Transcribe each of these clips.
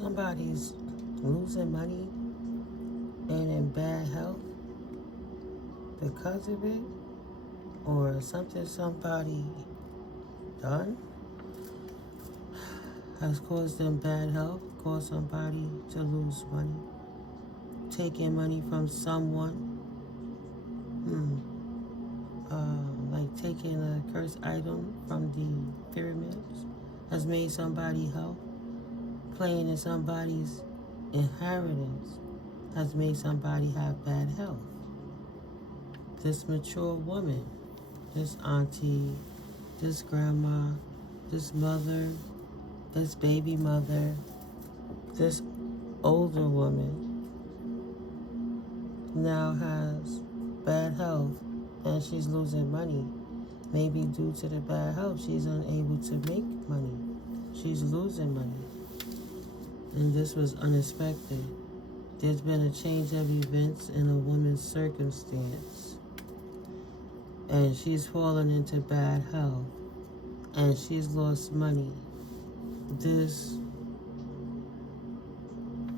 somebody's losing money and in bad health because of it, or something somebody done has caused them bad health, caused somebody to lose money, taking money from someone, like taking a cursed item from the pyramids has made somebody health, playing in somebody's inheritance has made somebody have bad health. This mature woman, this auntie, this grandma, this mother, this baby mother, this older woman now has bad health and she's losing money. Maybe due to the bad health, she's unable to make money. She's losing money. And this was unexpected. There's been a change of events in a woman's circumstance. And she's fallen into bad health. And she's lost money. This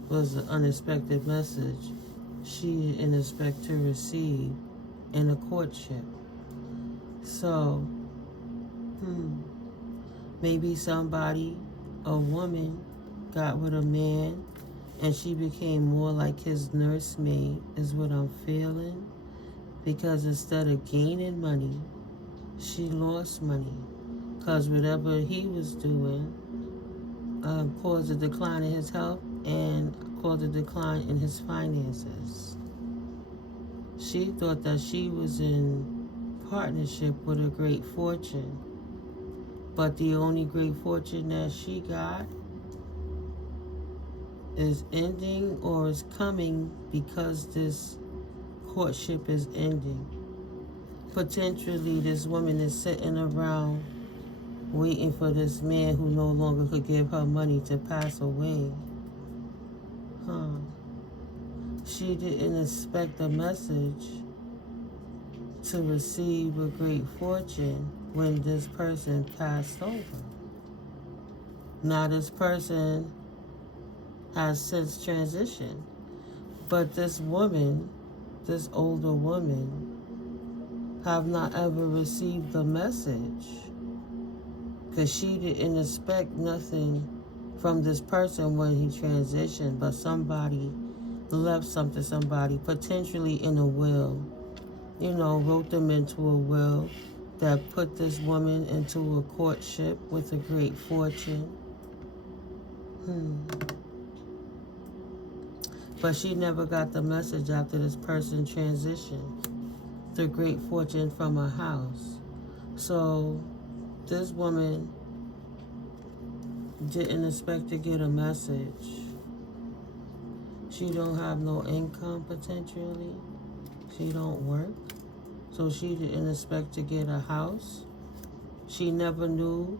was an unexpected message she didn't expect to receive in a courtship. So, maybe somebody, a woman, got with a man and she became more like his nursemaid, is what I'm feeling. Because instead of gaining money, she lost money. Because whatever he was doing caused a decline in his health and caused a decline in his finances. She thought that she was in partnership with a great fortune. But the only great fortune that she got is ending or is coming because this courtship is ending. Potentially, this woman is sitting around waiting for this man who no longer could give her money to pass away. She didn't expect a message to receive a great fortune when this person passed over. Now this person has since transitioned, but this woman, this older woman, have not ever received the message because she didn't expect nothing from this person when he transitioned, but somebody left something, somebody potentially in a will, wrote them into a will that put this woman into a courtship with a great fortune. But she never got the message after this person transitioned, the great fortune from a house. So this woman didn't expect to get a message. She don't have no income potentially. She don't work. So she didn't expect to get a house. She never knew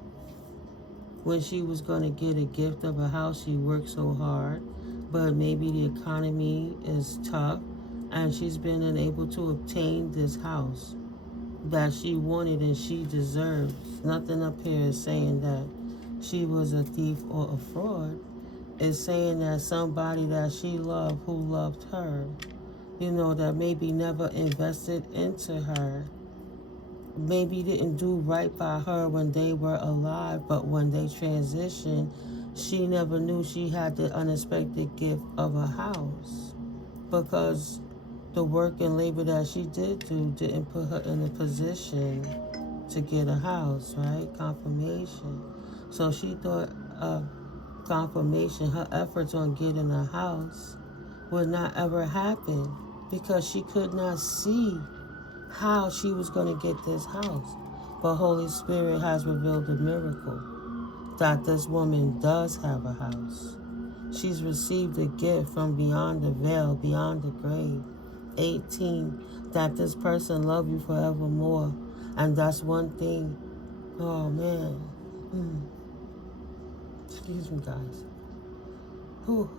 when she was going to get a gift of a house. She worked so hard, but maybe the economy is tough and she's been unable to obtain this house that she wanted and she deserves. Nothing up here is saying that she was a thief or a fraud. It's saying that somebody that she loved, who loved her, that maybe never invested into her, maybe didn't do right by her when they were alive, but when they transitioned, she never knew she had the unexpected gift of a house because the work and labor that she did do didn't put her in a position to get a house, right? Confirmation. So she thought confirmation, her efforts on getting a house would not ever happen because she could not see how she was going to get this house. But Holy Spirit has revealed a miracle that this woman does have a house. She's received a gift from beyond the veil, beyond the grave. 18, that this person love you forevermore. And that's one thing. Oh, man. Excuse me, guys. Whew.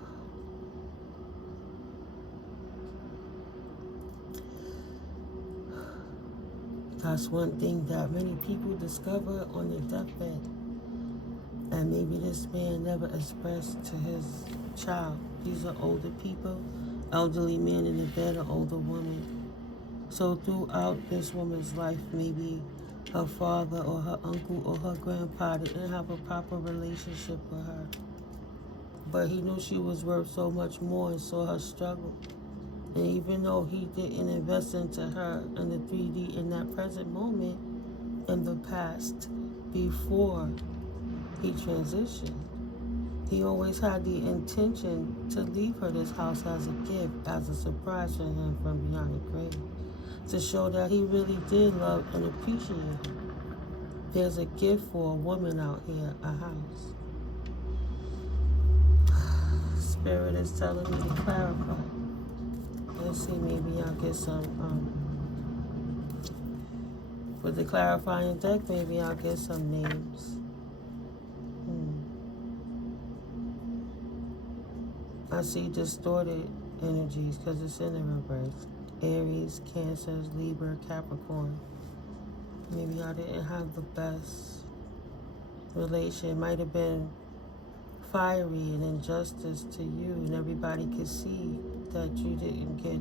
That's one thing that many people discover on their deathbed. And maybe this man never expressed to his child. These are older people, elderly man in the bed, an older woman. So throughout this woman's life, maybe her father or her uncle or her grandpa didn't have a proper relationship with her. But he knew she was worth so much more and saw her struggle. And even though he didn't invest into her in the 3D in that present moment, in the past, before he transitioned, he always had the intention to leave her this house as a gift, as a surprise for him from beyond the grave, to show that he really did love and appreciate her. There's a gift for a woman out here, a house. Spirit is telling me to clarify. Let's see, maybe I'll get some, with the clarifying deck, maybe I'll get some names. I see distorted energies because it's in the reverse. Aries, Cancer, Libra, Capricorn. Maybe I didn't have the best relation. It might have been fiery and injustice to you, and everybody could see that you didn't get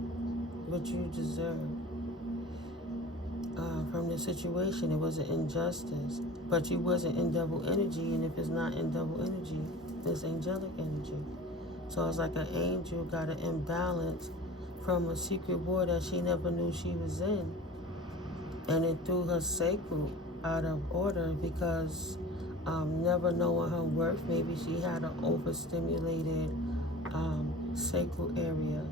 what you deserved from the situation. It was an injustice, but you wasn't in double energy, and if it's not in double energy, it's angelic energy. So it's like an angel got an imbalance from a secret war that she never knew she was in, and it threw her sacral out of order because never knowing her worth, maybe she had an overstimulated sacral area.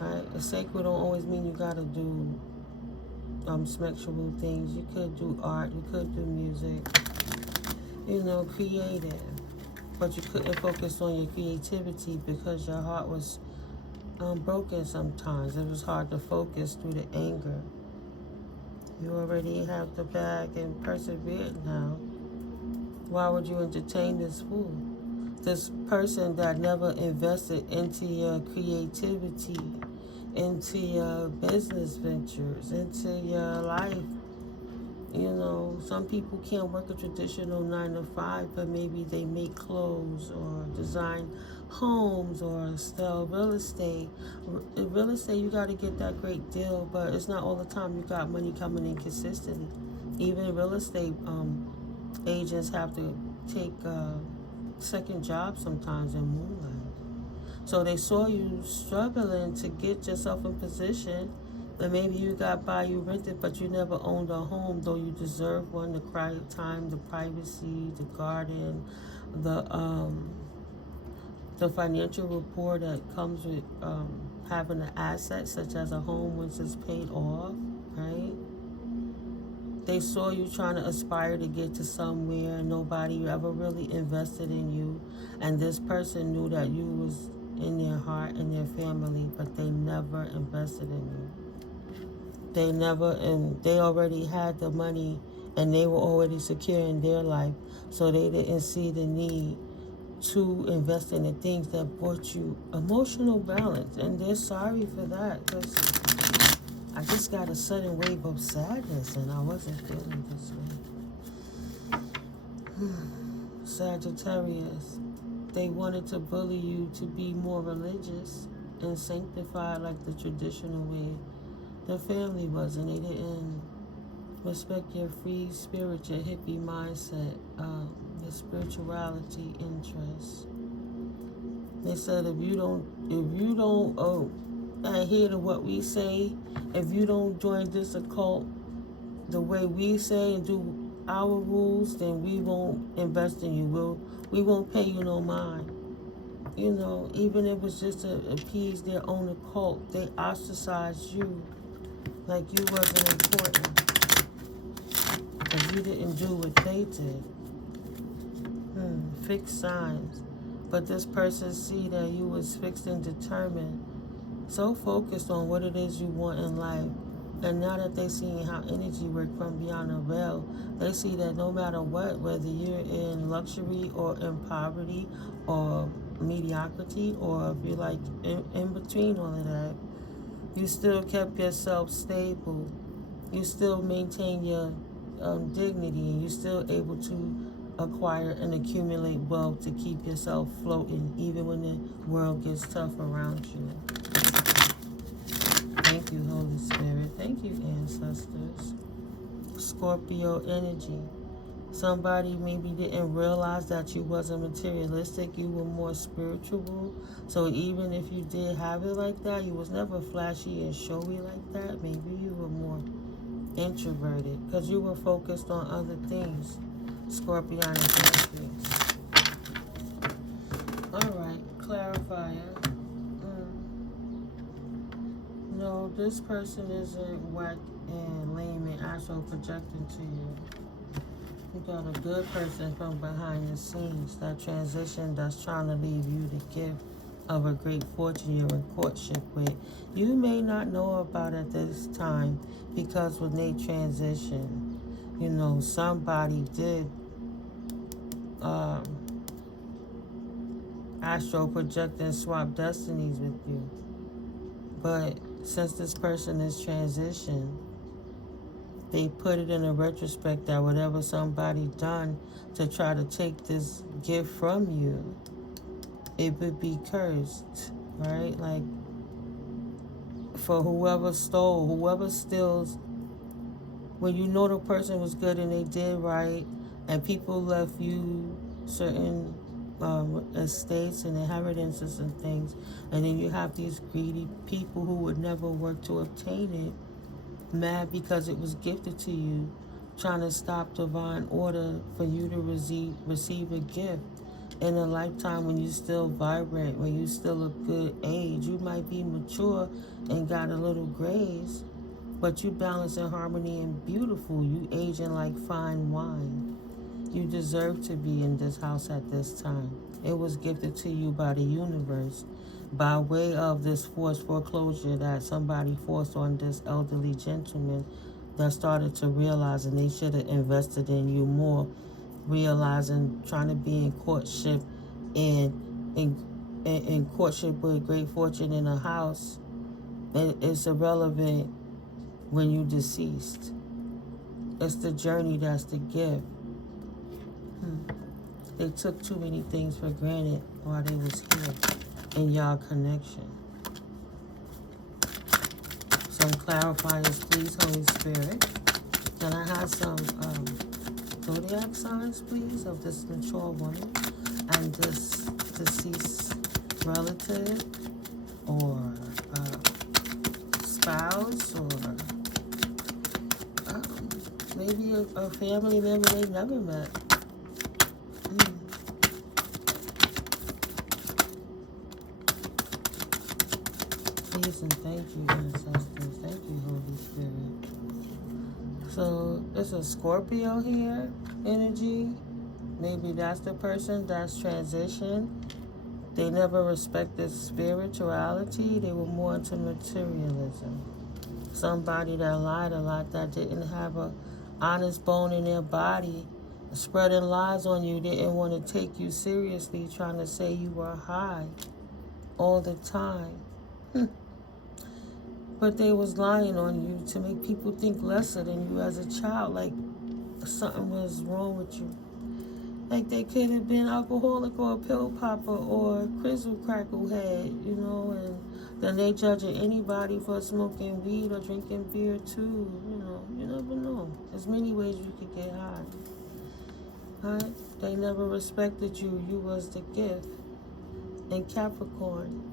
Right? A sacral don't always mean you gotta do sexual things. You could do art, you could do music, creative. But you couldn't focus on your creativity because your heart was broken sometimes. It was hard to focus through the anger. You already have the bag and persevered now. Why would you entertain this fool? This person that never invested into your creativity, into your business ventures, into your life. Some people can't work a traditional 9-to-5, but maybe they make clothes or design homes or sell real estate. In real estate, you got to get that great deal, but it's not all the time you got money coming in consistently. Even real estate agents have to take second jobs sometimes in moonlight. So they saw you struggling to get yourself in position, and maybe you got by, you rented, but you never owned a home, though you deserve one. The quiet time, the privacy, the garden, the financial rapport that comes with having an asset such as a home once it's paid off, right? They saw you trying to aspire to get to somewhere, and nobody ever really invested in you, and this person knew that you was in their heart and their family, but they never invested in you. They already had the money, and they were already secure in their life, so they didn't see the need to invest in the things that brought you emotional balance, and they're sorry for that, because I just got a sudden wave of sadness, and I wasn't feeling this way. Sagittarius, they wanted to bully you to be more religious and sanctified like the traditional way the family was, and they didn't respect your free spirit, your hippie mindset, your spirituality interests. They said if you don't adhere to what we say, if you don't join this occult the way we say and do our rules, then we won't invest in you. We won't pay you no mind. Even if it was just to appease their own occult, they ostracized you like you wasn't important if you didn't do what they did. Fixed signs. But this person see that you was fixed and determined, so focused on what it is you want in life. And now that they seeing how energy work from beyond the veil, they see that no matter what, whether you're in luxury or in poverty or mediocrity, or if you're like in between all of that, you still kept yourself stable. You still maintain your dignity, and you're still able to acquire and accumulate wealth to keep yourself floating even when the world gets tough around you. Thank you, Holy Spirit. Thank you, ancestors. Scorpio energy. Somebody maybe didn't realize that you wasn't materialistic, you were more spiritual. So even if you did have it like that, you was never flashy and showy like that. Maybe you were more introverted because you were focused on other things. Scorpionic energies. Alright, clarifier. No, this person isn't whack and lame and astral projecting to you. You got a good person from behind the scenes. That transition that's trying to leave you the gift of a great fortune you're in courtship with. You may not know about it this time because when they transition, you know, somebody did astral project and swap destinies with you. But since this person is transitioned, they put it in a retrospect that whatever somebody done to try to take this gift from you, it would be cursed, right? Like, for whoever stole, whoever steals, when you know the person was good and they did right, and people left you certain estates and inheritances and things, and then you have these greedy people who would never work to obtain it, mad because it was gifted to you, trying to stop divine order for you to receive a gift in a lifetime when you're still vibrant, when you're still a good age. You might be mature and got a little grace, but you balance in harmony and beautiful. You aging like fine wine. You deserve to be in this house at this time. It was gifted to you by the universe by way of this forced foreclosure that somebody forced on this elderly gentleman that started to realize, and they should have invested in you more, realizing trying to be in courtship and in courtship with great fortune in a house, it's irrelevant when you deceased. It's the journey that's the gift. They took too many things for granted while they was here in y'all connection. Some clarifiers, please, Holy Spirit. Can I have some zodiac signs, please, of this mature woman and this deceased relative or spouse or maybe a family member they never met. Please and thank you, ancestors. Thank you, Holy Spirit. So there's a Scorpio here, energy. Maybe that's the person that's transitioned. They never respected spirituality. They were more into materialism. Somebody that lied a lot, that didn't have a honest bone in their body, spreading lies on you, didn't want to take you seriously, trying to say you were high all the time. But they was lying on you to make people think lesser than you as a child, like something was wrong with you. Like they could have been alcoholic or a pill popper or a crystal crackle head, you know, and then they judging anybody for smoking weed or drinking beer too, you know. You never know. There's many ways you could get high. Right? They never respected you. You was the gift. And Capricorn,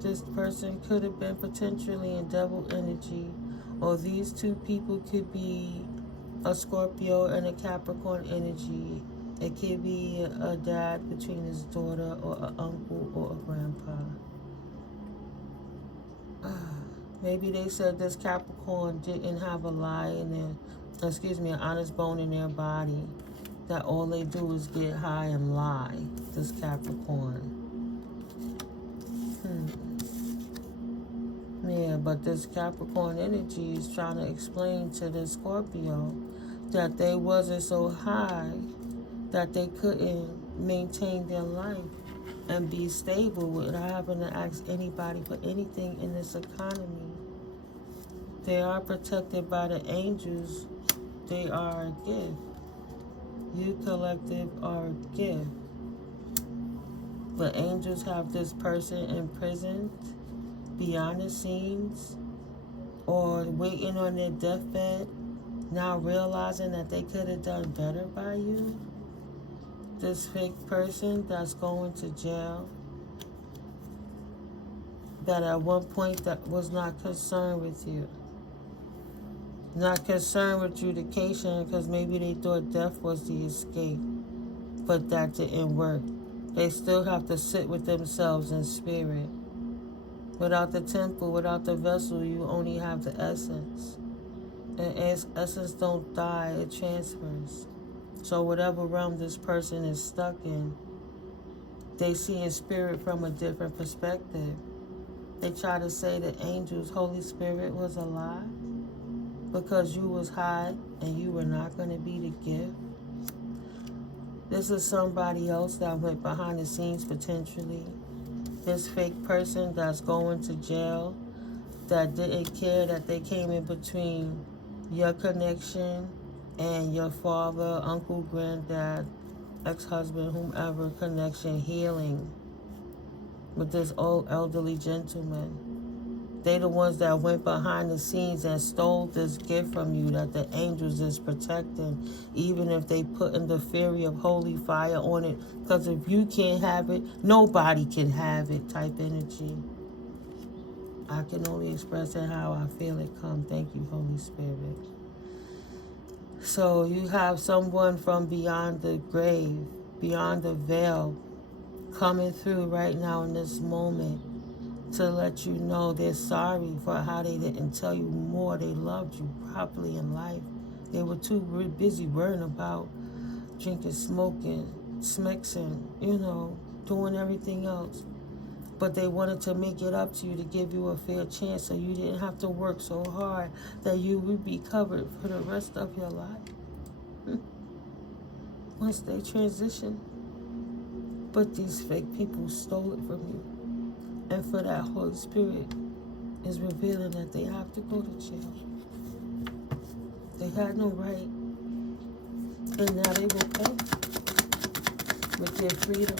this person could have been potentially in devil energy, or these two people could be a Scorpio and a Capricorn energy. It could be a dad between his daughter or an uncle or a grandpa. Maybe they said this Capricorn didn't have a lie in their, an honest bone in their body, that all they do is get high and lie, this Capricorn. Yeah, but this Capricorn energy is trying to explain to this Scorpio that they wasn't so high that they couldn't maintain their life and be stable without having to ask anybody for anything in this economy. They are protected by the angels. They are a gift. You collective are a gift. The angels have this person imprisoned beyond the scenes or waiting on their deathbed, now realizing that they could have done better by you. This fake person that's going to jail, that at one point that was not concerned with you. Not concerned with adjudication because maybe they thought death was the escape, but that didn't work. They still have to sit with themselves in spirit. Without the temple, without the vessel, you only have the essence. And essence don't die, it transfers. So whatever realm this person is stuck in, they see in spirit from a different perspective. They try to say that angels, Holy Spirit was a lie because you was high and you were not going to be the gift. This is somebody else that went behind the scenes potentially. This fake person that's going to jail, that didn't care that they came in between your connection and your father, uncle, granddad, ex-husband, whomever connection healing with this old elderly gentleman. They the ones that went behind the scenes and stole this gift from you that the angels is protecting, even if they put in the fury of holy fire on it. Because if you can't have it, nobody can have it type energy. I can only express it how I feel it come. Thank you, Holy Spirit. So you have someone from beyond the grave, beyond the veil, coming through right now in this moment to let you know they're sorry for how they didn't tell you more. They loved you properly in life. They were too busy worrying about drinking, smoking, smixing, doing everything else. But they wanted to make it up to you to give you a fair chance so you didn't have to work so hard that you would be covered for the rest of your life. Once they transition. But these fake people stole it from you. And for that, Holy Spirit is revealing that they have to go to jail. They had no right. And now they will pay with their freedom.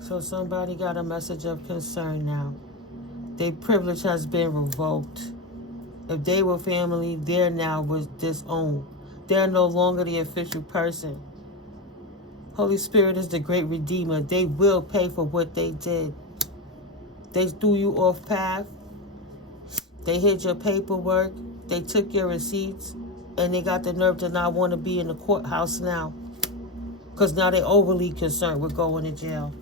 So somebody got a message of concern now. Their privilege has been revoked. If they were family, they're now was disowned. They're no longer the official person. Holy Spirit is the great redeemer. They will pay for what they did. They threw you off path. They hid your paperwork. They took your receipts. And they got the nerve to not want to be in the courthouse now. Because now they're overly concerned with going to jail.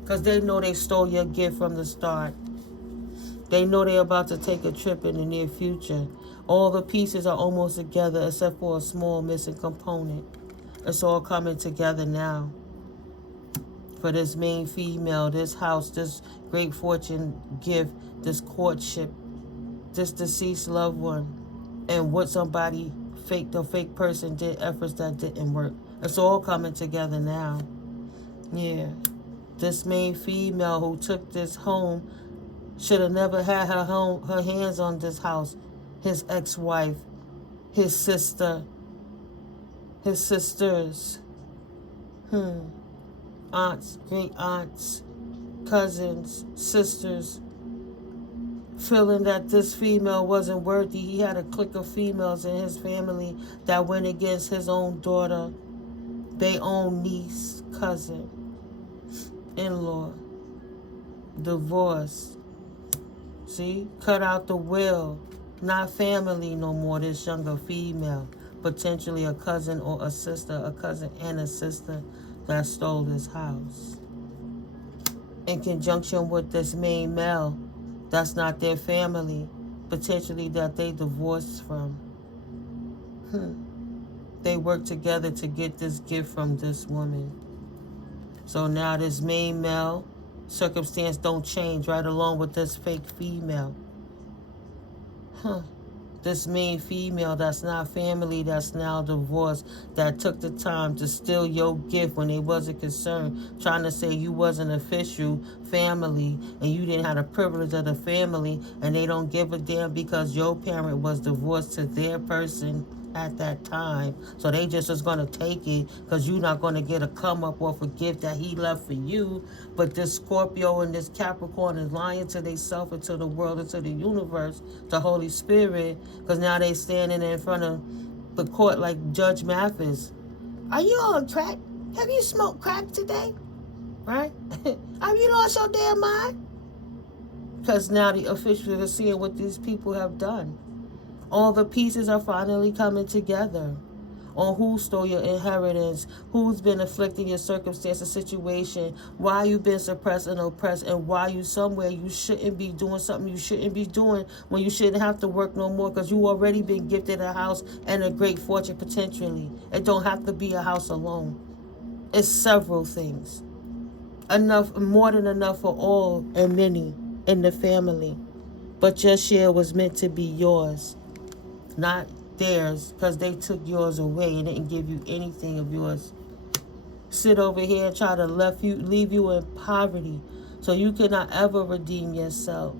Because they know they stole your gift from the start. They know they're about to take a trip in the near future. All the pieces are almost together except for a small missing component. It's all coming together now. For this main female, this house, this great fortune gift, this courtship, this deceased loved one, and what somebody the fake person did, efforts that didn't work. It's all coming together now. Yeah. This main female who took this home should have never had her hands on this house. His ex-wife, his sister, his sisters, aunts, great aunts, cousins, sisters, feeling that this female wasn't worthy. He had a clique of females in his family that went against his own daughter, their own niece, cousin, in-law, divorce. See, cut out the will. Not family no more, this younger female. Potentially a cousin or a sister, a cousin and a sister that stole this house. In conjunction with this main male, that's not their family, potentially that they divorced from. They work together to get this gift from this woman. So now this main male circumstance don't change right along with this fake female. this main female that's not family, that's now divorced, that took the time to steal your gift when they wasn't concerned, trying to say you wasn't official family and you didn't have the privilege of the family, and they don't give a damn because your parent was divorced to their person at that time. So they just was going to take it because you're not going to get a come up off a gift that he left for you. But this Scorpio and this Capricorn is lying to themselves and to the world and to the universe, the Holy Spirit, because now they standing in front of the court like Judge Mathis. Are you on crack? Have you smoked crack today? Right? Have you lost your damn mind? Because now the officials are seeing what these people have done. All the pieces are finally coming together on who stole your inheritance, who's been afflicting your circumstance or situation, why you've been suppressed and oppressed, and why you somewhere you shouldn't be doing something you shouldn't be doing when you shouldn't have to work no more because you already been gifted a house and a great fortune potentially. It don't have to be a house alone. It's several things. Enough, more than enough for all and many in the family. But your share was meant to be yours, not theirs, because they took yours away and didn't give you anything of yours. Sit over here and try to leave you in poverty so you cannot ever redeem yourself.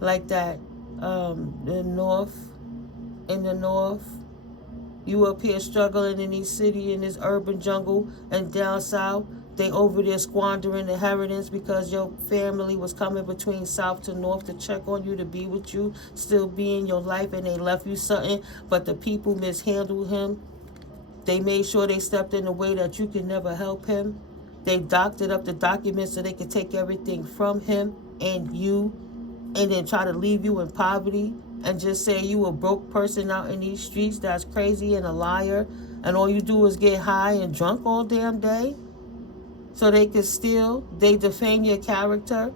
Like that, in the north, you up here struggling in these city, in this urban jungle, and down south, they over there squandering inheritance because your family was coming between south to north to check on you, to be with you, still be in your life, and they left you something, but the people mishandled him. They made sure they stepped in a way that you could never help him. They doctored up the documents so they could take everything from him and you, and then try to leave you in poverty and just say you a broke person out in these streets that's crazy and a liar, and all you do is get high and drunk all damn day. So they could steal, they defame your character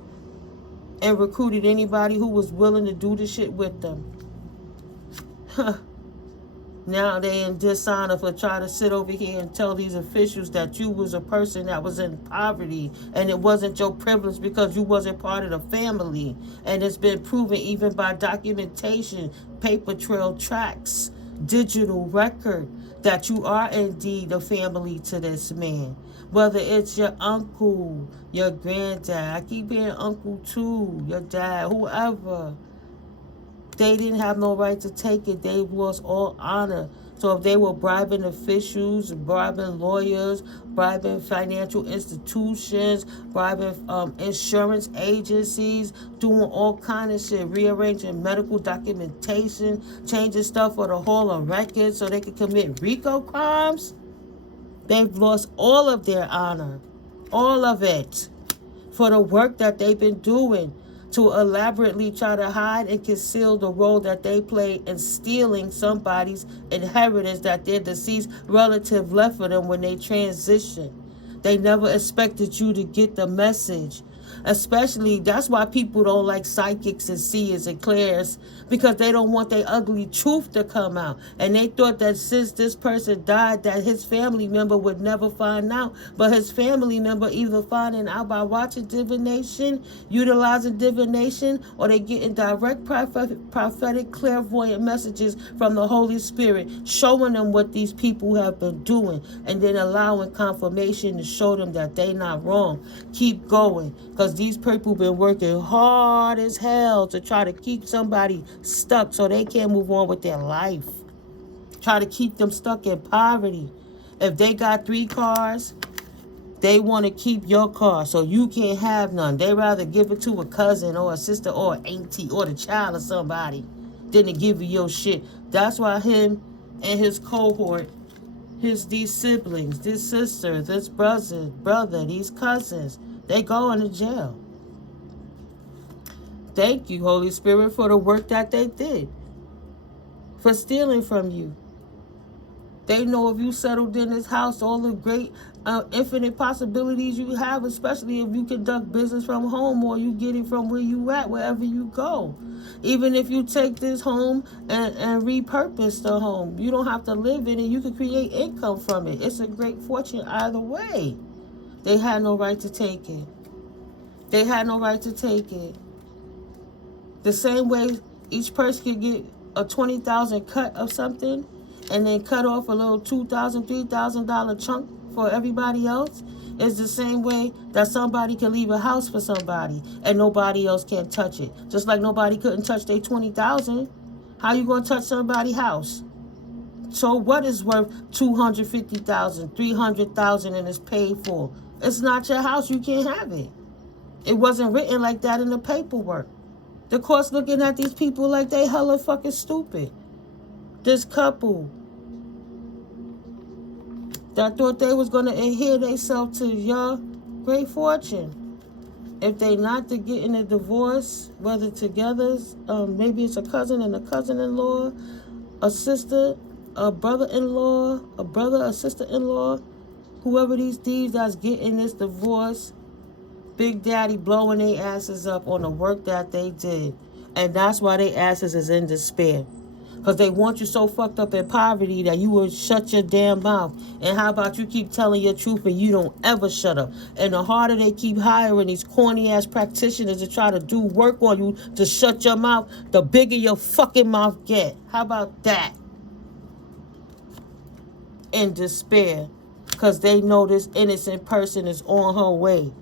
and recruited anybody who was willing to do the shit with them. Now they in dishonor for trying to sit over here and tell these officials that you was a person that was in poverty and it wasn't your privilege because you wasn't part of the family. And it's been proven even by documentation, paper trail tracks, digital record, that you are indeed a family to this man. Whether it's your uncle, your granddad, I keep hearing uncle too, your dad, whoever. They didn't have no right to take it. They lost all honor. So if they were bribing officials, bribing lawyers, bribing financial institutions, bribing insurance agencies, doing all kind of shit, rearranging medical documentation, changing stuff for the Hall of Records so they could commit RICO crimes, they've lost all of their honor, all of it, for the work that they've been doing to elaborately try to hide and conceal the role that they played in stealing somebody's inheritance that their deceased relative left for them when they transitioned. They never expected you to get the message. Especially, that's why people don't like psychics and seers and clairs, because they don't want their ugly truth to come out. And they thought that since this person died, that his family member would never find out. But his family member either finding out by watching divination, utilizing divination, or they getting direct prophetic clairvoyant messages from the Holy Spirit, showing them what these people have been doing, and then allowing confirmation to show them that they not wrong. Keep going. Because these people been working hard as hell to try to keep somebody stuck so they can't move on with their life. Try to keep them stuck in poverty. If they got 3 cars, they want to keep your car so you can't have none. They rather give it to a cousin or a sister or an auntie or the child of somebody than to give you your shit. That's why him and his cohort, these siblings, this sister, this brother, these cousins, they going to jail. Thank you, Holy Spirit, for the work that they did, for stealing from you. They know if you settled in this house, all the great infinite possibilities you have, especially if you conduct business from home or you get it from where you at, wherever you go. Even if you take this home and repurpose the home, you don't have to live in it. You can create income from it. It's a great fortune either way. They had no right to take it. They had no right to take it. The same way each person could get a 20,000 cut of something, and then cut off a little $2,000, $3,000 chunk for everybody else. It's the same way that somebody can leave a house for somebody and nobody else can touch it. Just like nobody couldn't touch their 20,000. How you gonna touch somebody's house? So what is worth 250,000, 300,000 and it's paid for? It's not your house. You can't have it. It wasn't written like that in the paperwork. The court's looking at these people like they hella fucking stupid. This couple that thought they was going to adhere themselves to your great fortune. If they not to get in a divorce, whether together, maybe it's a cousin and a cousin-in-law, a sister, a brother-in-law, a brother, a sister-in-law, whoever these thieves that's getting this divorce, Big Daddy blowing their asses up on the work that they did. And that's why their asses is in despair. Because they want you so fucked up in poverty that you will shut your damn mouth. And how about you keep telling your truth and you don't ever shut up? And the harder they keep hiring these corny-ass practitioners to try to do work on you to shut your mouth, the bigger your fucking mouth get. How about that? In despair. Because they know this innocent person is on her way,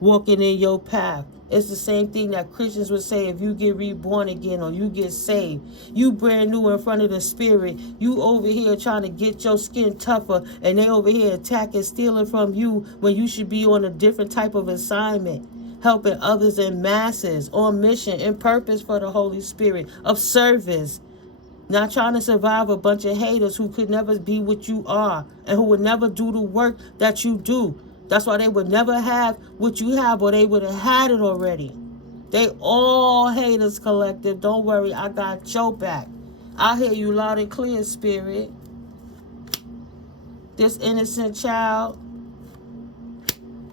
walking in your path. It's the same thing that Christians would say if you get reborn again or you get saved. You brand new in front of the Spirit. You over here trying to get your skin tougher, and they over here attacking, stealing from you when you should be on a different type of assignment, helping others in masses, on mission, in purpose for the Holy Spirit, of service. Not trying to survive a bunch of haters who could never be what you are and who would never do the work that you do. That's why they would never have what you have, or they would have had it already. They all haters collective. Don't worry, I got your back. I hear you loud and clear, Spirit. This innocent child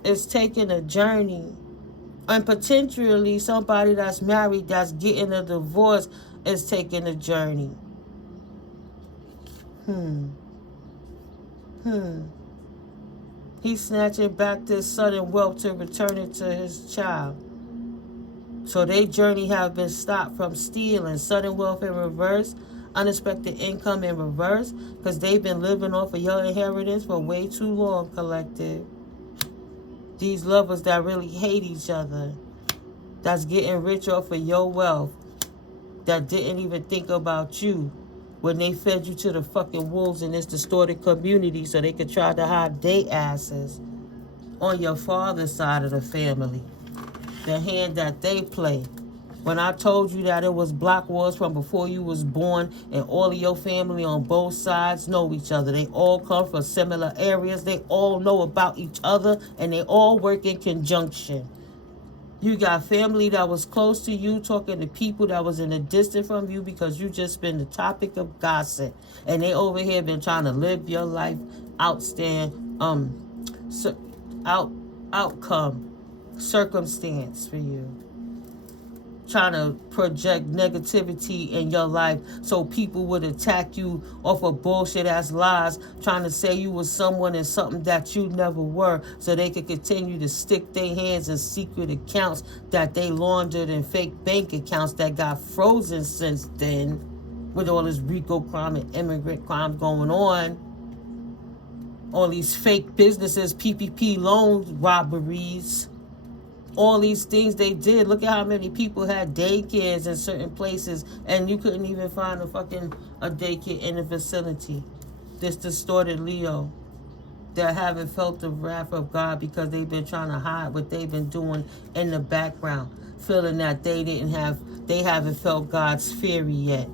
is taking a journey. And potentially somebody that's married that's getting a divorce is taking a journey. He's snatching back this sudden wealth to return it to his child. So their journey have been stopped from stealing, sudden wealth in reverse, unexpected income in reverse, because they've been living off of your inheritance for way too long, collective. These lovers that really hate each other, that's getting rich off of your wealth, that didn't even think about you when they fed you to the fucking wolves in this distorted community so they could try to hide their asses on your father's side of the family. The hand that they play. When I told you that it was block wars from before you was born, and all of your family on both sides know each other. They all come from similar areas. They all know about each other, and they all work in conjunction. You got family that was close to you talking to people that was in a distance from you because you just been the topic of gossip. And they over here been trying to live your life outcome, circumstance for you. Trying to project negativity in your life so people would attack you off of bullshit ass lies, trying to say you was someone and something that you never were, so they could continue to stick their hands in secret accounts that they laundered in fake bank accounts that got frozen since then, with all this RICO crime and immigrant crime going on. All these fake businesses, PPP loans, robberies. All these things they did. Look at how many people had daycares in certain places, and you couldn't even find a daycare in the vicinity. This distorted Leo that haven't felt the wrath of God because they've been trying to hide what they've been doing in the background, feeling that they haven't felt God's fury yet.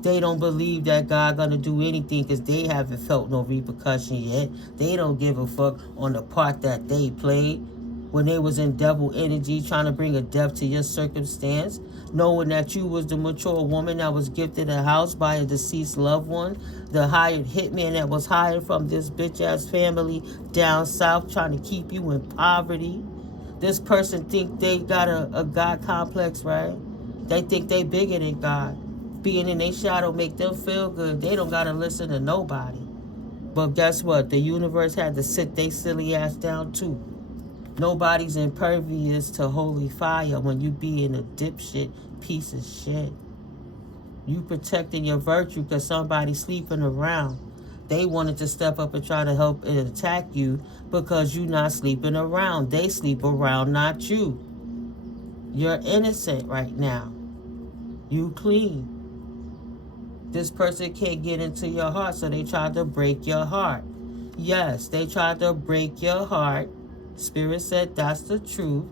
They don't believe that God gonna do anything because they haven't felt no repercussion yet. They don't give a fuck on the part that they played when they was in devil energy trying to bring a death to your circumstance, knowing that you was the mature woman that was gifted a house by a deceased loved one, the hired hitman that was hired from this bitch-ass family down south trying to keep you in poverty. This person think they got a God complex, right? They think they bigger than God. Being in their shadow make them feel good. They don't got to listen to nobody. But guess what? The universe had to sit their silly ass down too. Nobody's impervious to holy fire when you be in a dipshit piece of shit. You protecting your virtue because somebody's sleeping around. They wanted to step up and try to help and attack you because you're not sleeping around. They sleep around, not you. You're innocent right now. You clean. This person can't get into your heart, so they tried to break your heart. Yes, they tried to break your heart. Spirit said that's the truth.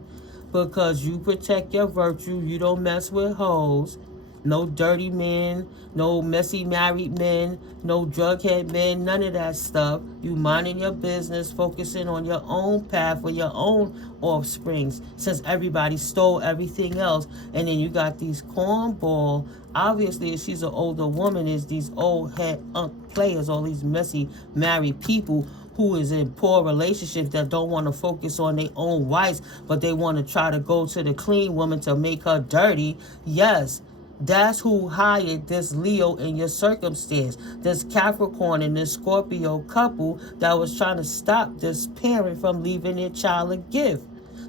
Because you protect your virtue. You don't mess with hoes. No dirty men, no messy married men, no drughead men, none of that stuff. You minding your business, focusing on your own path for your own offsprings, since everybody stole everything else. And then you got these cornball, obviously if she's an older woman, is these old head players, all these messy married people who is in poor relationships that don't want to focus on their own wives, but they want to try to go to the clean woman to make her dirty. Yes. That's who hired this Leo in your circumstance, this Capricorn and this Scorpio couple that was trying to stop this parent from leaving their child a gift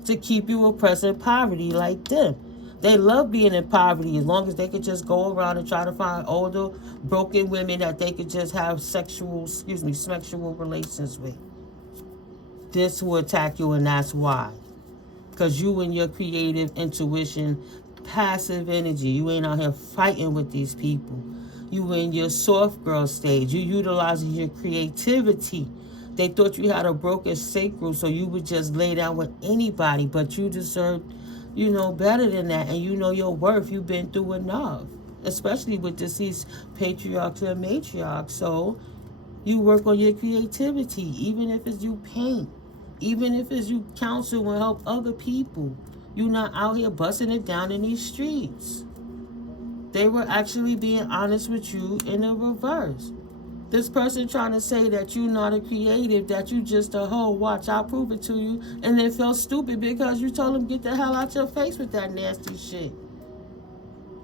to keep you oppressed in poverty like them. They love being in poverty as long as they could just go around and try to find older, broken women that they could just have sexual relations with. This will attack you, and that's why. Because you and your creative intuition, passive energy, you ain't out here fighting with these people. You in your soft girl stage. You utilizing your creativity. They thought you had a broken sacral, so you would just lay down with anybody, but you deserve, better than that, and you know your worth. You've been through enough, especially with deceased patriarchs and matriarchs. So you work on your creativity, even if it's you paint, even if it's you counsel and help other people. You're not out here busting it down in these streets. They were actually being honest with you in the reverse. This person trying to say that you're not a creative, that you just a hoe. Watch, I'll prove it to you. And then feel stupid because you told them get the hell out your face with that nasty shit.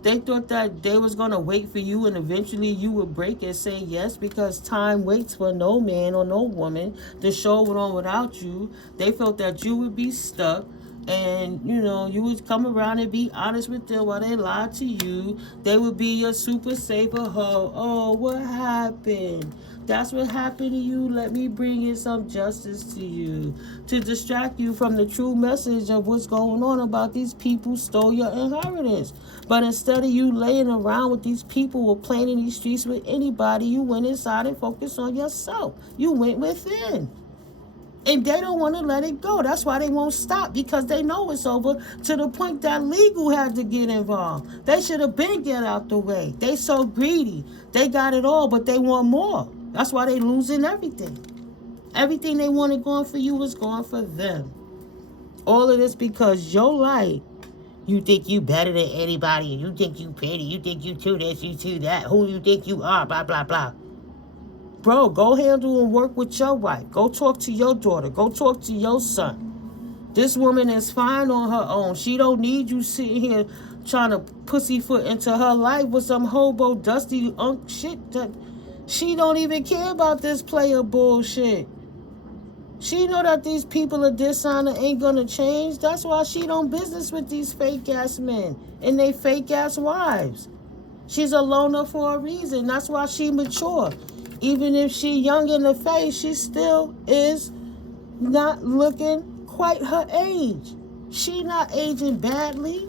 They thought that they was going to wait for you and eventually you would break and say yes, because time waits for no man or no woman. The show went on without you. They felt that you would be stuck and, you would come around and be honest with them while they lied to you. They would be your super saver hoe. Oh, what happened? That's what happened to you. Let me bring in some justice to you to distract you from the true message of what's going on about these people stole your inheritance. But instead of you laying around with these people or playing in these streets with anybody, you went inside and focused on yourself. You went within. And they don't want to let it go. That's why they won't stop, because they know it's over, to the point that legal had to get involved. They should have been get out the way. They so greedy. They got it all, but they want more. That's why they losing everything. Everything they wanted going for you was going for them. All of this because your light, you think you better than anybody, you think you pretty, you think you too this, you too that, who you think you are, blah, blah, blah. Bro, go handle and work with your wife. Go talk to your daughter. Go talk to your son. This woman is fine on her own. She don't need you sitting here trying to pussyfoot into her life with some hobo, dusty shit. That she don't even care about this player bullshit. She know that these people of dishonor ain't gonna change. That's why she don't business with these fake-ass men and they fake-ass wives. She's a loner for a reason. That's why she mature. Even if she young in the face, she still is not looking quite her age. She not aging badly.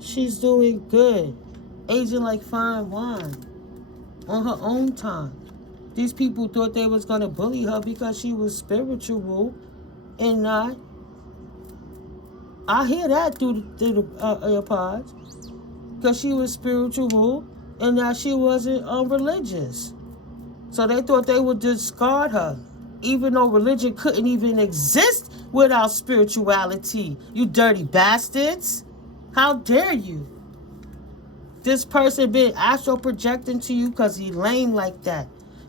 She's doing good. Aging like fine wine. On her own time. These people thought they was going to bully her because she was spiritual and not. I hear that through the AirPods. Because she was spiritual and that she wasn't religious. So they thought they would discard her, even though religion couldn't even exist without spirituality. You dirty bastards. How dare you? This person been astral projecting to you because he lame like that.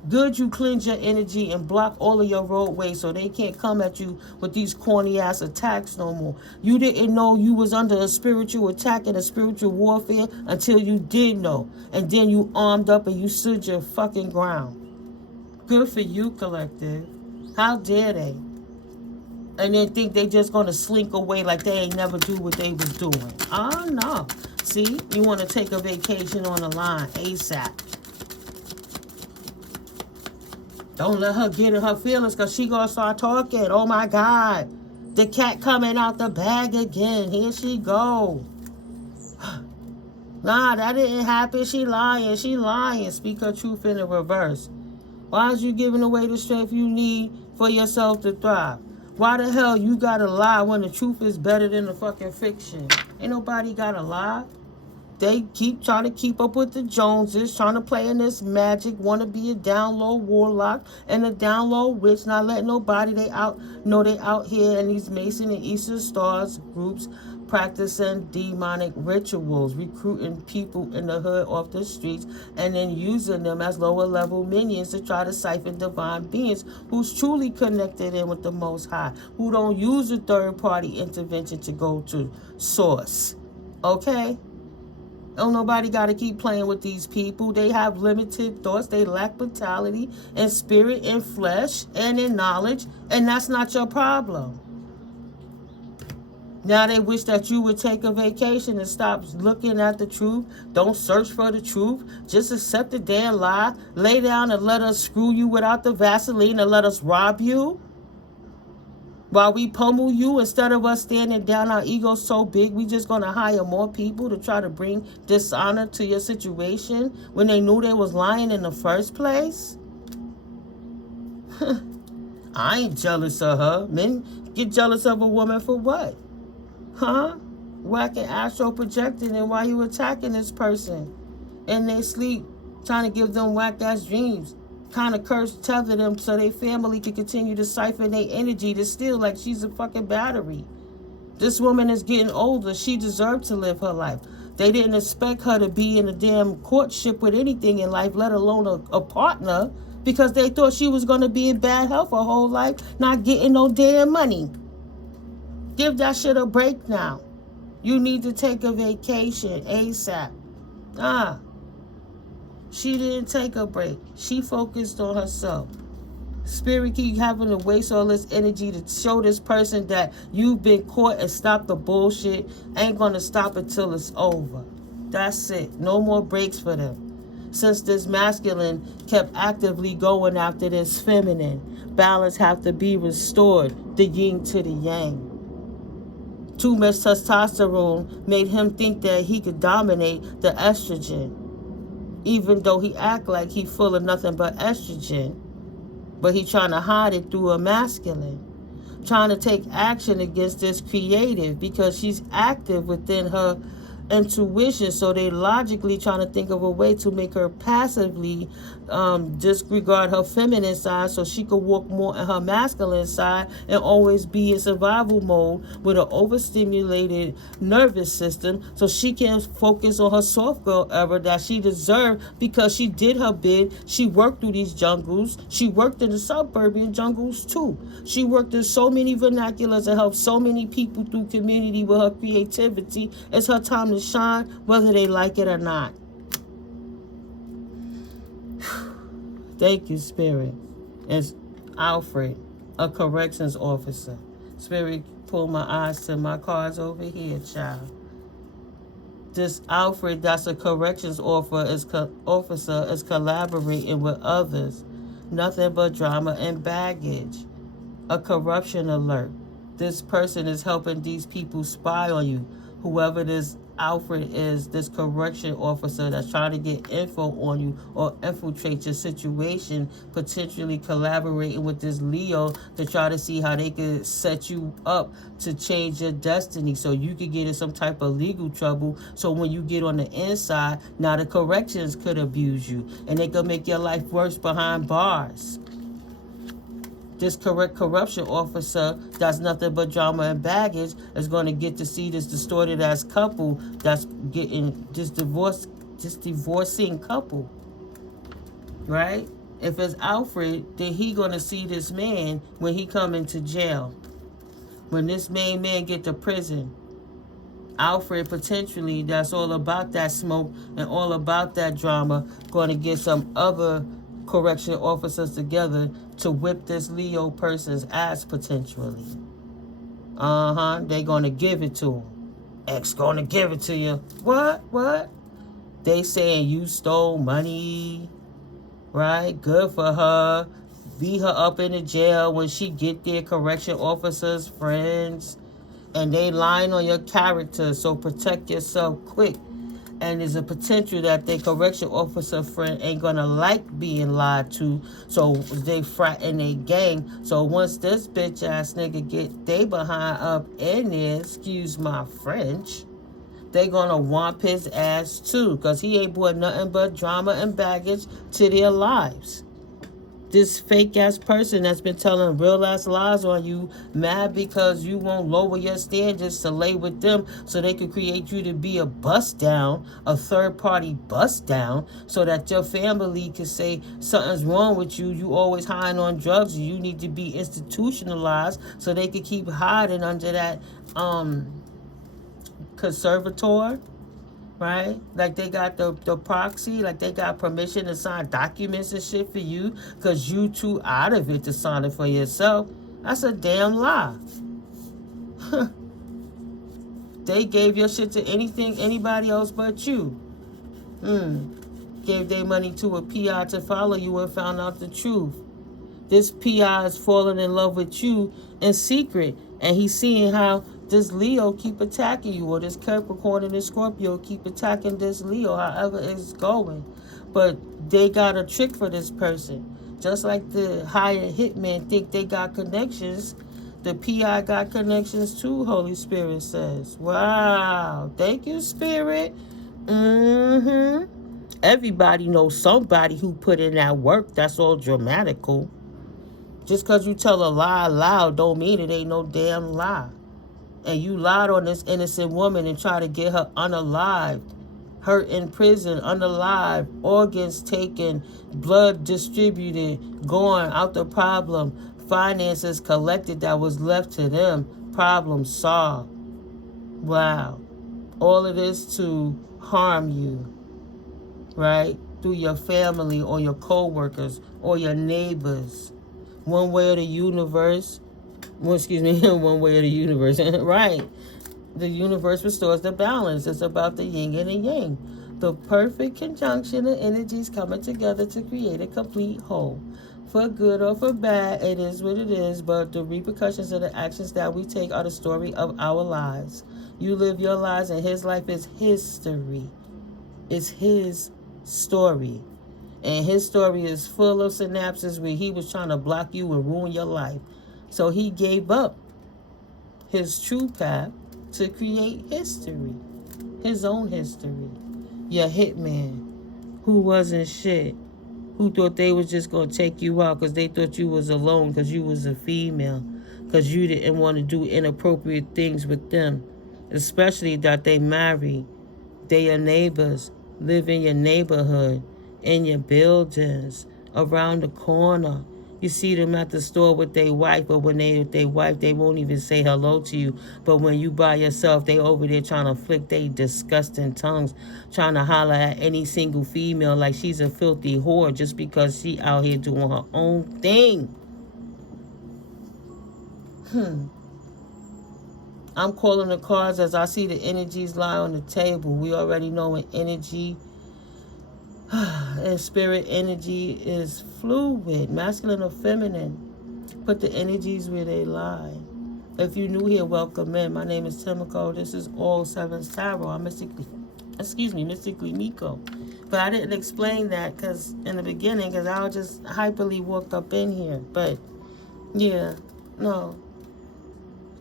Good you cleanse your energy and block all of your roadways so they can't come at you with these corny ass attacks no more. You didn't know you was under a spiritual attack and a spiritual warfare until you did know. And then you armed up and you stood your fucking ground. Good for you, collective. How dare they? And then think they just gonna slink away like they ain't never do what they was doing. Oh no. See? You want to take a vacation on the line ASAP. Don't let her get in her feelings because she going to start talking. Oh, my God. The cat coming out the bag again. Here she go. Nah, that didn't happen. She lying. She lying. Speak her truth in the reverse. Why is you giving away the strength you need for yourself to thrive? Why the hell you gotta lie when the truth is better than the fucking fiction? Ain't nobody gotta lie. They keep trying to keep up with the Joneses, trying to play in this magic, want to be a down low warlock and a down low witch, not letting nobody they out here in these Mason and Eastern Stars groups practicing demonic rituals, recruiting people in the hood off the streets, and then using them as lower level minions to try to siphon divine beings who's truly connected in with the Most High, who don't use a third party intervention to go to source. Okay? Don't nobody got to keep playing with these people. They have limited thoughts. They lack vitality and spirit and flesh and in knowledge. And that's not your problem. Now they wish that you would take a vacation and stop looking at the truth. Don't search for the truth. Just accept the damn lie. Lay down and let us screw you without the Vaseline and let us rob you. While we pummel you, instead of us standing down, our ego's so big, we just going to hire more people to try to bring dishonor to your situation when they knew they was lying in the first place? I ain't jealous of her. Men get jealous of a woman for what? Huh? Whacking astral projecting and why you attacking this person in their sleep, trying to give them whack-ass dreams. Kind of curse tether them so their family can continue to siphon their energy to steal like she's a fucking battery. This woman is getting older. She deserved to live her life. They didn't expect her to be in a damn courtship with anything in life, let alone a partner, because they thought she was going to be in bad health her whole life, not getting no damn money. Give that shit a break now. You need to take a vacation ASAP. She didn't take a break. She focused on herself. Spirit keep having to waste all this energy to show this person that you've been caught and stop the bullshit. Ain't gonna stop until it's over. That's it. No more breaks for them. Since this masculine kept actively going after this feminine, balance have to be restored. The yin to the yang. Too much testosterone made him think that he could dominate the estrogen. Even though he act like he full of nothing but estrogen, but he trying to hide it through a masculine, trying to take action against this creative because she's active within her intuition, so they logically trying to think of a way to make her passively disregard her feminine side so she could walk more in her masculine side and always be in survival mode with an overstimulated nervous system so she can focus on her soft girl era that she deserved because she did her bid. She worked through these jungles. She worked in the suburban jungles too. She worked in so many vernaculars and helped so many people through community with her creativity. It's her time to shine, whether they like it or not. Thank you, Spirit. It's Alfred, a corrections officer. Spirit, pull my eyes to my cards over here, child. This Alfred, that's a corrections officer, is collaborating with others. Nothing but drama and baggage. A corruption alert. This person is helping these people spy on you. Whoever this Alfred is, this correction officer that's trying to get info on you or infiltrate your situation, potentially collaborating with this Leo to try to see how they could set you up to change your destiny so you could get in some type of legal trouble. So when you get on the inside, now the corrections could abuse you and they could make your life worse behind bars. This corruption officer that's nothing but drama and baggage is going to get to see this distorted ass couple that's getting this divorcing couple, right? If it's Alfred, then he going to see this man when he come into jail. When this main man get to prison, Alfred potentially, that's all about that smoke and all about that drama, going to get some other correction officers together to whip this Leo person's ass potentially. They're going to give it to him. Ex gonna give it to you. What? They saying you stole money, right? Good for her. Beat her up in the jail when she get there, correction officers, friends. And they lying on your character, so protect yourself quick. And there's a potential that their correction officer friend ain't gonna like being lied to, so they fratting their gang. So once this bitch ass nigga get they behind up in there, excuse my French, they gonna whomp his ass too, cause he ain't brought nothing but drama and baggage to their lives. This fake ass person that's been telling real ass lies on you, mad because you won't lower your standards to lay with them so they could create you to be a bust down, a third party bust down, so that your family could say something's wrong with you. You always hiding on drugs. You need to be institutionalized so they could keep hiding under that conservator. Right? Like they got the proxy, like they got permission to sign documents and shit for you because you too out of it to sign it for yourself. That's a damn lie. They gave your shit to anybody else but you. Gave their money to a PI to follow you and found out the truth. This PI is falling in love with you in secret, and he's seeing how this Leo keep attacking you, or this Capricorn and this Scorpio keep attacking this Leo, however it's going. But they got a trick for this person. Just like the higher hitman think they got connections, the PI got connections too, Holy Spirit says. Wow. Thank you, Spirit. Everybody knows somebody who put in that work. That's all dramatical. Just because you tell a lie loud don't mean it ain't no damn lie. And you lied on this innocent woman and try to get her unalived, hurt in prison, unalived, organs taken, blood distributed, going out the problem, finances collected that was left to them, problem solved. Wow. All of this to harm you, right? Through your family or your co-workers or your neighbors. One way of the universe. One way of the universe. Right. The universe restores the balance. It's about the yin and the yang. The perfect conjunction of energies coming together to create a complete whole. For good or for bad, it is what it is, but the repercussions of the actions that we take are the story of our lives. You live your lives and his life is history. It's his story. And his story is full of synapses where he was trying to block you and ruin your life. So he gave up his true path to create history. His own history. Your hitman, who wasn't shit. Who thought they was just going to take you out because they thought you was alone because you was a female. Because you didn't want to do inappropriate things with them. Especially that they married. They your neighbors. Live in your neighborhood. In your buildings. Around the corner. You see them at the store with their wife, but when they with their wife, they won't even say hello to you. But when you by yourself, they over there trying to flick their disgusting tongues, trying to holler at any single female like she's a filthy whore just because she out here doing her own thing. I'm calling the cards as I see the energies lie on the table. We already know when energy and spirit energy is fluid, masculine or feminine. Put the energies where they lie. If you're new here, welcome in. My name is Timiko. This is All Sevens Tarot. I'm mystically Miko. But I didn't explain that because in the beginning, because I just hyperly walked up in here. But yeah, no.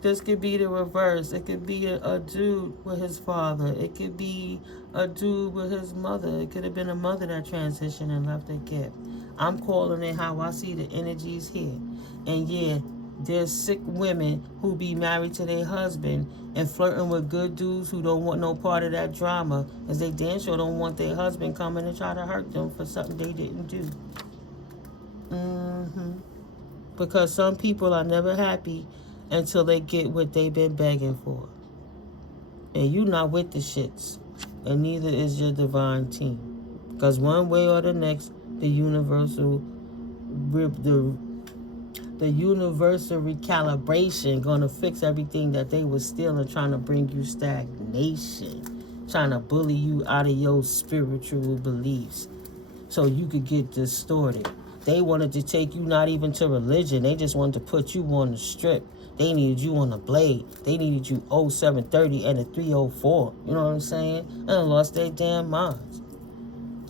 This could be the reverse. It could be a dude with his father. It could be a dude with his mother. It could have been a mother that transitioned and left a gift. I'm calling it how I see the energies here. And yeah, there's sick women who be married to their husband and flirting with good dudes who don't want no part of that drama, as they damn sure don't want their husband coming and try to hurt them for something they didn't do. Because some people are never happy until they get what they've been begging for. And you not with the shits. And neither is your divine team. Because one way or the next, the universal recalibration gonna fix everything that they was stealing, trying to bring you stagnant. imagination, trying to bully you out of your spiritual beliefs so you could get distorted. They wanted to take you not even to religion. They just wanted to put you on the strip. They needed you on the blade. They needed you 0730 and a 304. You know what I'm saying? And lost their damn minds.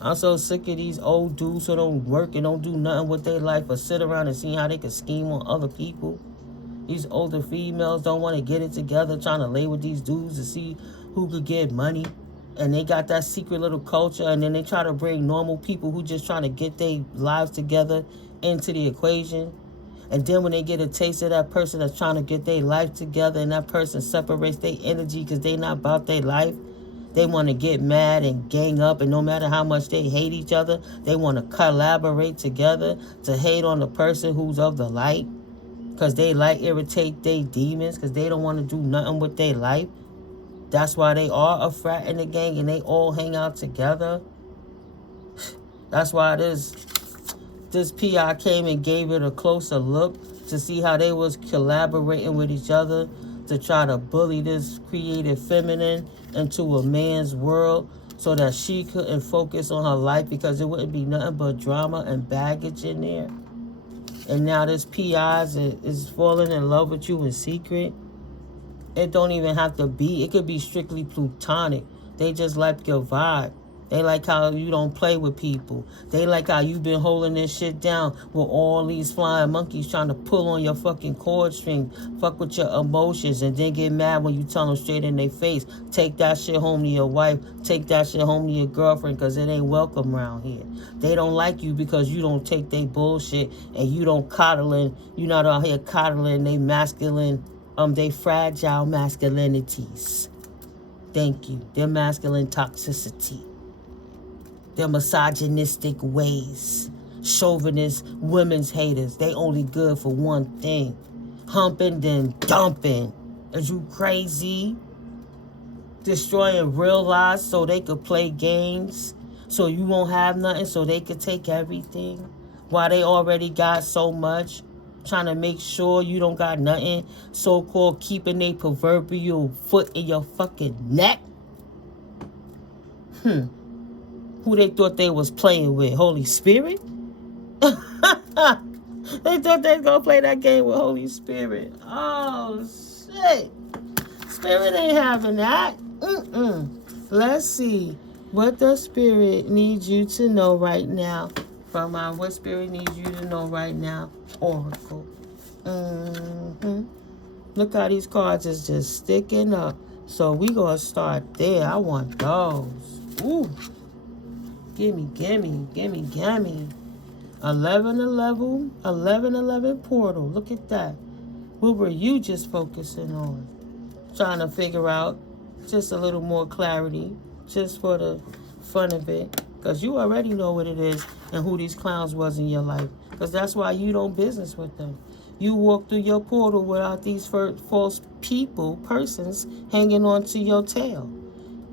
I'm so sick of these old dudes who don't work and don't do nothing with their life or sit around and see how they can scheme on other people. These older females don't want to get it together, trying to lay with these dudes to see who could get money. And they got that secret little culture, and then they try to bring normal people who just trying to get their lives together into the equation. And then when they get a taste of that person that's trying to get their life together, and that person separates their energy because they not about their life, they want to get mad and gang up, and no matter how much they hate each other, they want to collaborate together to hate on the person who's of the light, because they like irritate their demons, because they don't want to do nothing with their life. That's why they are a frat in the gang, and they all hang out together. That's why this PI came and gave it a closer look to see how they was collaborating with each other to try to bully this creative feminine into a man's world so that she couldn't focus on her life, because it wouldn't be nothing but drama and baggage in there. And now this PI is falling in love with you in secret. It don't even have to be. It could be strictly plutonic. They just like your vibe. They like how you don't play with people. They like how you've been holding this shit down with all these flying monkeys trying to pull on your fucking cord string, fuck with your emotions, and then get mad when you tell them straight in their face, take that shit home to your wife, take that shit home to your girlfriend, because it ain't welcome around here. They don't like you because you don't take their bullshit, and you don't coddling. You're not out here coddling they masculine, they fragile masculinities. Thank you. Their masculine toxicity. Their misogynistic ways. Chauvinist women's haters. They only good for one thing. Humping then dumping. Is you crazy? Destroying real lives so they could play games. So you won't have nothing so they could take everything. While they already got so much. Trying to make sure you don't got nothing. So-called keeping a proverbial foot in your fucking neck. Who they thought they was playing with? Holy Spirit? They thought they was going to play that game with Holy Spirit. Oh, shit. Spirit ain't having that. Let's see what the Spirit needs you to know right now. From what Spirit needs you to know right now. Oracle. Look how these cards is just sticking up. So we going to start there. I want those. Ooh. Gimme. 1111 portal. Look at that. What were you just focusing on? Trying to figure out just a little more clarity, just for the fun of it. Because you already know what it is and who these clowns was in your life. Because that's why you don't business with them. You walk through your portal without these false persons hanging on to your tail.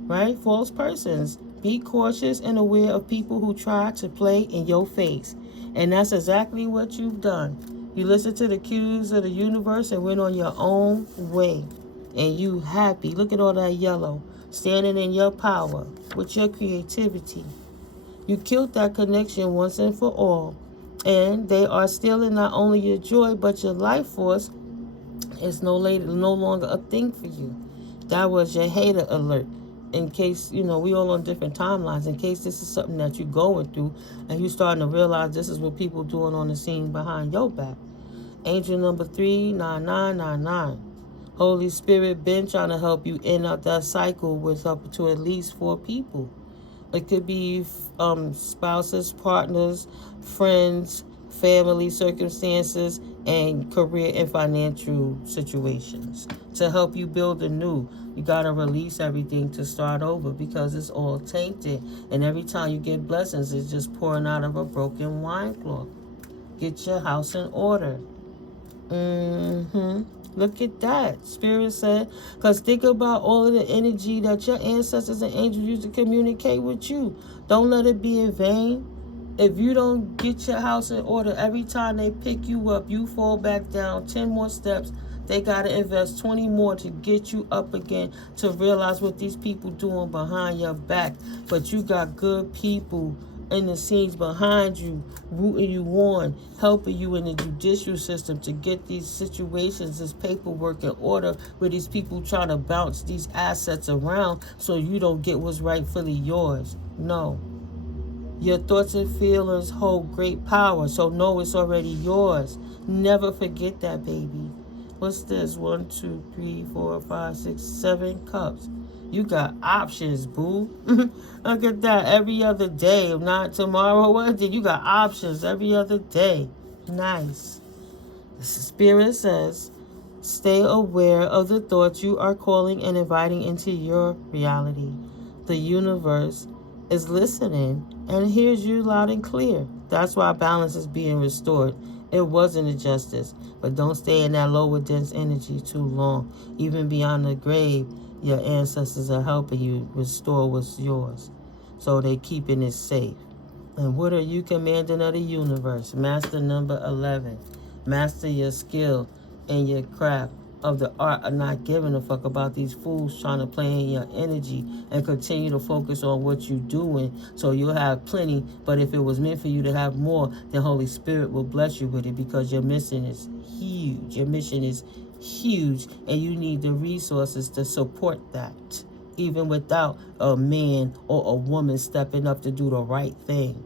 Right? False persons. Be cautious and aware of people who try to play in your face. And that's exactly what you've done. You listened to the cues of the universe and went on your own way. And you happy. Look at all that yellow. Standing in your power with your creativity. You killed that connection once and for all. And they are stealing not only your joy, but your life force is no longer a thing for you. That was your hater alert. In case, we all on different timelines. In case this is something that you're going through and you're starting to realize this is what people doing on the scene behind your back. Angel number 39999. Holy Spirit been trying to help you end out that cycle with up to at least 4 people. It could be spouses, partners, friends, family circumstances, and career and financial situations. To help you build anew, you got to release everything to start over because it's all tainted. And every time you get blessings, it's just pouring out of a broken winecloth. Get your house in order. Look at that. Spirit said, because think about all of the energy that your ancestors and angels used to communicate with you. Don't let it be in vain. If you don't get your house in order, every time they pick you up, you fall back down 10 more steps They got to invest 20 more to get you up again, to realize what these people doing behind your back. But you got good people in the scenes behind you, rooting you on, helping you in the judicial system to get these situations, this paperwork in order, where these people trying to bounce these assets around so you don't get what's rightfully yours. No. Your thoughts and feelings hold great power, so know it's already yours. Never forget that, baby. What's this? 1, 2, 3, 4, 5, 6, 7 cups. You got options, boo. Look at that. Every other day. If not tomorrow, Wednesday, you got options every other day. Nice. The Spirit says, stay aware of the thoughts you are calling and inviting into your reality. The universe is listening and hears you loud and clear. That's why balance is being restored. It wasn't a justice, but don't stay in that lower dense energy too long. Even beyond the grave, your ancestors are helping you restore what's yours, so they're keeping it safe. And what are you commanding of the universe? Master number 11. Master your skill and your craft of the art of not giving a fuck about these fools trying to play in your energy, and continue to focus on what you're doing so you'll have plenty. But if it was meant for you to have more, the Holy Spirit will bless you with it, because your mission is huge. Your mission is huge, and you need the resources to support that, even without a man or a woman stepping up to do the right thing.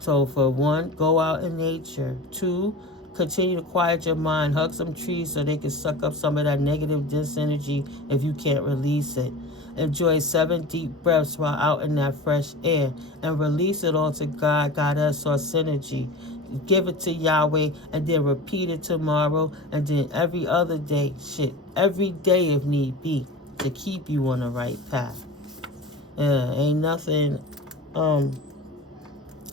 So for 1, go out in nature. 2, continue to quiet your mind. Hug some trees so they can suck up some of that negative dense energy if you can't release it. Enjoy 7 deep breaths while out in that fresh air, and release it all to God, Goddess, or synergy. Give it to Yahweh, and then repeat it tomorrow, and then every other day. Every day if need be, to keep you on the right path. Ain't nothing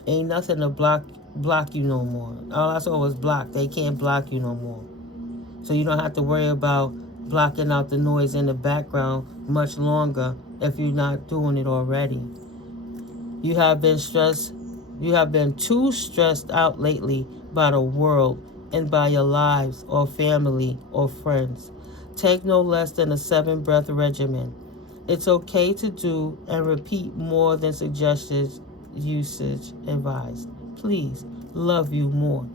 to block you no more. All I saw was block. They can't block you no more. So you don't have to worry about blocking out the noise in the background much longer if you're not doing it already. You have been too stressed out lately by the world and by your lives or family or friends. Take no less than a 7-breath regimen. It's okay to do and repeat more than suggested usage advised. Please, love you more.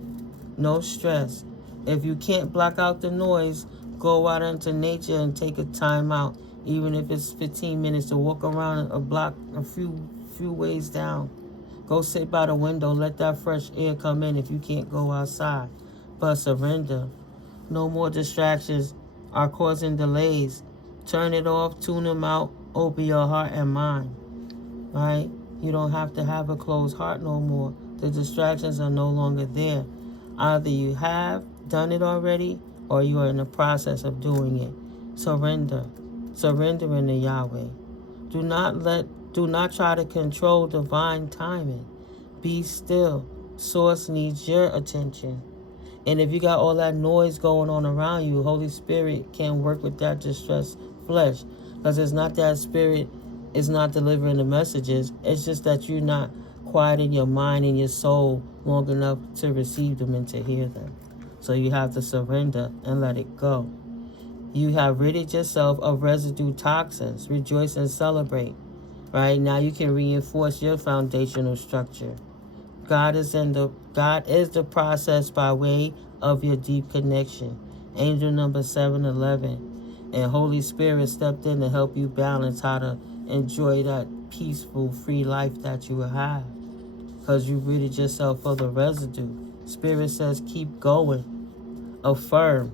No stress. If you can't block out the noise, go out into nature and take a time out, even if it's 15 minutes, to walk around a block a few ways down. Go sit by the window, let that fresh air come in if you can't go outside. But surrender. No more distractions are causing delays. Turn it off, tune them out, open your heart and mind. Right? You don't have to have a closed heart no more. The distractions are no longer there. Either you have done it already, or you are in the process of doing it. Surrender. Surrendering to Yahweh. Do not try to control divine timing. Be still. Source needs your attention. And if you got all that noise going on around you, Holy Spirit can't work with that distressed flesh. Because it's not that Spirit is not delivering the messages. It's just that you're not quieting your mind and your soul long enough to receive them and to hear them. So you have to surrender and let it go. You have ridded yourself of residue toxins. Rejoice and celebrate. Right? Now you can reinforce your foundational structure. God is the process by way of your deep connection. Angel number 711. And Holy Spirit stepped in to help you balance how to enjoy that peaceful, free life that you will have. Because you ridded yourself of the residue. Spirit says keep going. Affirm.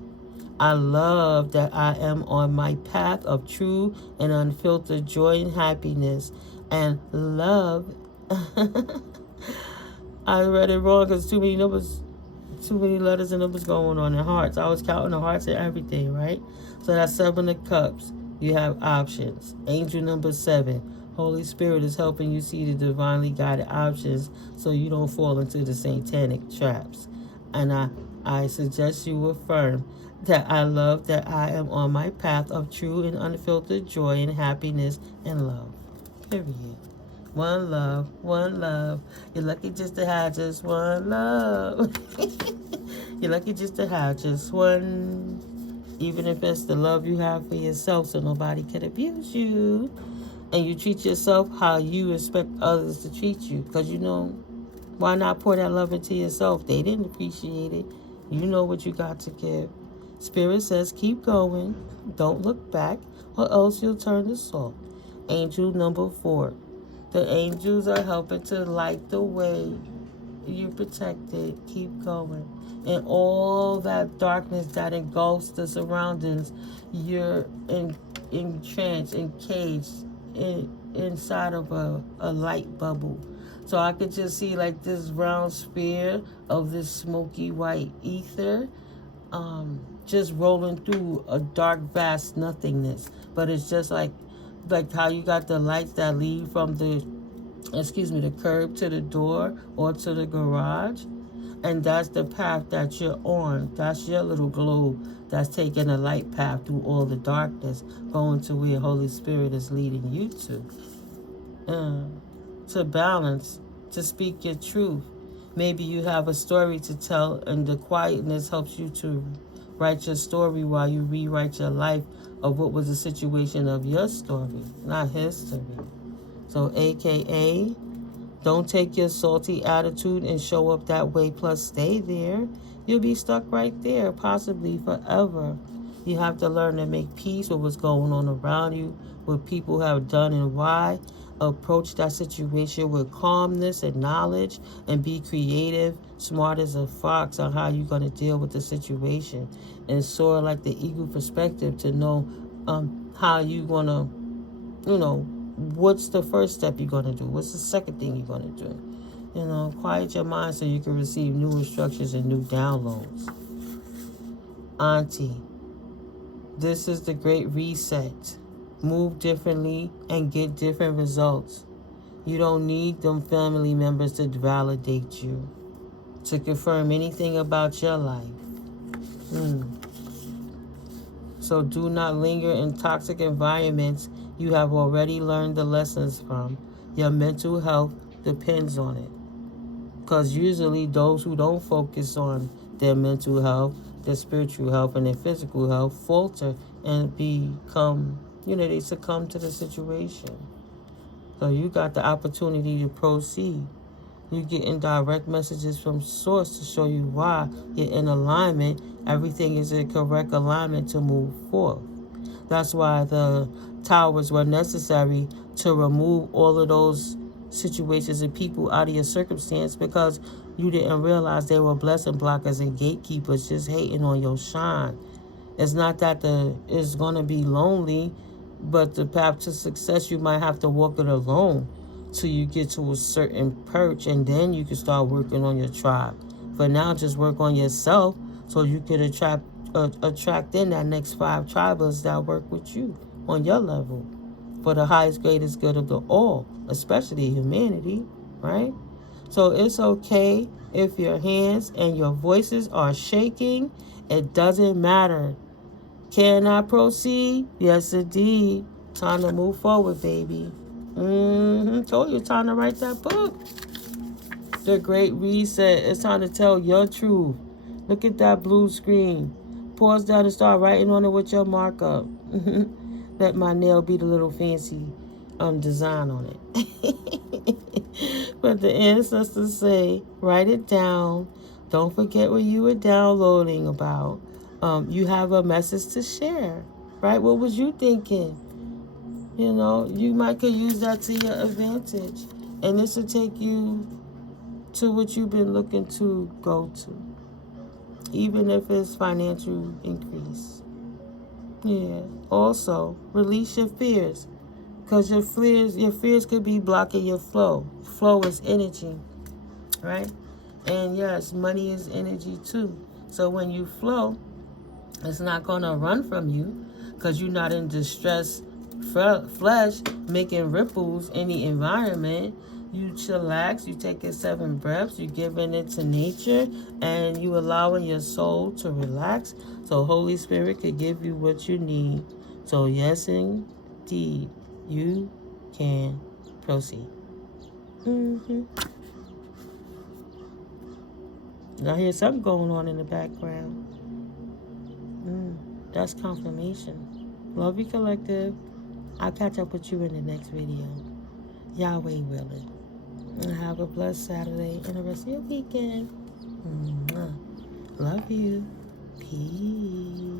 I love that I am on my path of true and unfiltered joy and happiness and love. I read it wrong because too many letters and numbers going on, and hearts. I was counting the hearts and everything, right? So that's 7 of cups. You have options. Angel number 7. Holy Spirit is helping you see the divinely guided options so you don't fall into the satanic traps. And I suggest you affirm that I love that I am on my path of true and unfiltered joy and happiness and love. Period. One love, one love. You're lucky just to have just one love. You're lucky just to have just one Even if it's the love you have for yourself so nobody can abuse you. And you treat yourself how you expect others to treat you. Because why not pour that love into yourself? They didn't appreciate it. You know what you got to give. Spirit says keep going. Don't look back or else you'll turn to salt. Angel number 4. The angels are helping to light the way. You're protected. Keep going. And all that darkness that engulfs the surroundings, you're entranced, encaged, inside of a light bubble. So I could just see like this round sphere of this smoky white ether, just rolling through a dark, vast nothingness. But it's just like how you got the lights that lead from the curb to the door or to the garage. And that's the path that you're on. That's your little globe that's taking a light path through all the darkness, going to where Holy Spirit is leading you to balance, to speak your truth. Maybe you have a story to tell, and the quietness helps you to write your story while you rewrite your life of what was the situation of your story, not history. So, AKA, don't take your salty attitude and show up that way, plus stay there. You'll be stuck right there, possibly forever. You have to learn to make peace with what's going on around you, what people have done and why. Approach that situation with calmness and knowledge, and be creative, smart as a fox on how you're going to deal with the situation. And soar like the eagle perspective to know how you're going to, what's the first step you're going to do? What's the second thing you're going to do? Quiet your mind so you can receive new instructions and new downloads. Auntie, this is the great reset. Move differently and get different results. You don't need them family members to validate you, to confirm anything about your life. So do not linger in toxic environments you have already learned the lessons from. Your mental health depends on it. Because usually those who don't focus on their mental health, their spiritual health, and their physical health falter and become, they succumb to the situation. So you got the opportunity to proceed. You're getting direct messages from source to show you why you're in alignment. Everything is in correct alignment to move forth. That's why the towers were necessary, to remove all of those situations and people out of your circumstance, because you didn't realize they were blessing blockers and gatekeepers just hating on your shine. It's not that it's going to be lonely, but the path to success, you might have to walk it alone till you get to a certain perch, and then you can start working on your tribe. For now, just work on yourself so you can attract in that next 5 tribals that work with you on your level for the highest, greatest good of the all, especially humanity, right? So it's okay if your hands and your voices are shaking. It doesn't matter. Can I proceed? Yes, indeed. Time to move forward, baby. Told you, time to write that book. The Great Reset. It's time to tell your truth. Look at that blue screen. Pause down and start writing on it with your markup. Let my nail be the little fancy design on it. But the ancestors say, write it down. Don't forget what you were downloading about. You have a message to share, right? What was you thinking? You might could use that to your advantage. And this will take you to what you've been looking to go to. Even if it's financial increase. Yeah. Also, release your fears. Because your fears could be blocking your flow. Flow is energy, right? And yes, money is energy too. So when you flow, it's not going to run from you because you're not in distress flesh making ripples in the environment. You chillax, you taking 7 breaths, you giving it to nature, and you allowing your soul to relax so Holy Spirit could give you what you need. So yes, indeed, you can proceed. Now here's something going on in the background. That's confirmation. Love you, collective. I'll catch up with you in the next video. Yahweh willing. And have a blessed Saturday and the rest of your weekend. Love you. Peace.